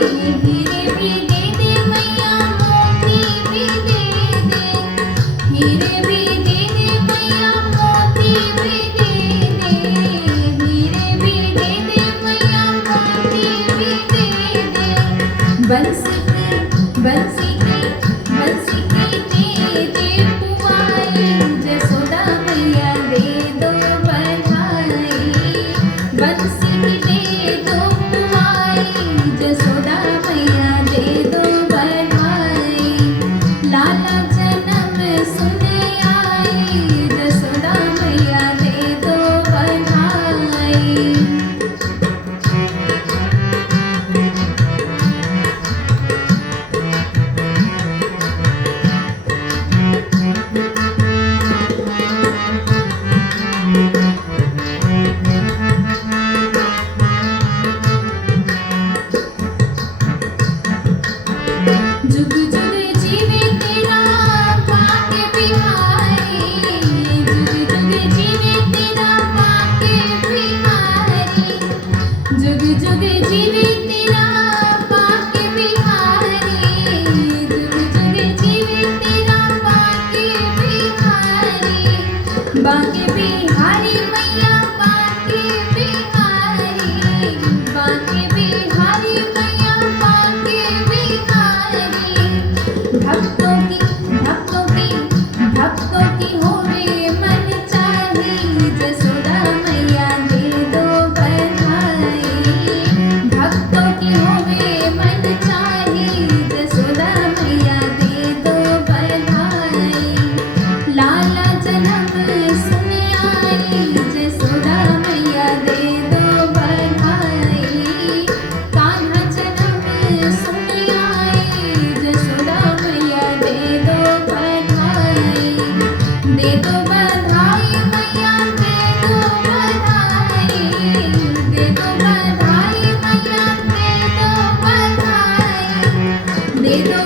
हीरे भी दे दे मैया मोती भी दे दे, हीरे भी दे दे मैया मोती भी दे दे, हीरे भी दे दे मैया मोती भी दे दे। बंसी दे दे पुआई, जसोदा मैया दे दो बधाई। बंसी दे दो पुआई, जसोदा मैया दे दो बधाई। लाला जन्म सुन आई, जसोदा मैया दे दो बधाई। जुग जुग जीवे तेरा पाके बिहारी, जुग जुग जीवे तेरा पाके बिहारी, जुग जुग जीवे तेरा पाके बिहारी, जुग जुग जीवे तेरा पाके बिहारी। बाके बिहारी मैया बाके बिहारी, बाके बिहारी मैया बाके बिहारी। भक्तों की होवे मन चाही, जसोदा मैया दे दो बधाई। भक्तों की होवे मन चाही, जसोदा मैया दे दो बधाई। लाला जन्म सुन आई, जसोदा मैया दे दो बधाई। कान्हा जन्म सुन आई, जसोदा मैया दे दो बधाई। दे दो बधाई मैया दे दो बधाई, दे दो बधाई मैया दे दो बधाई, दे दो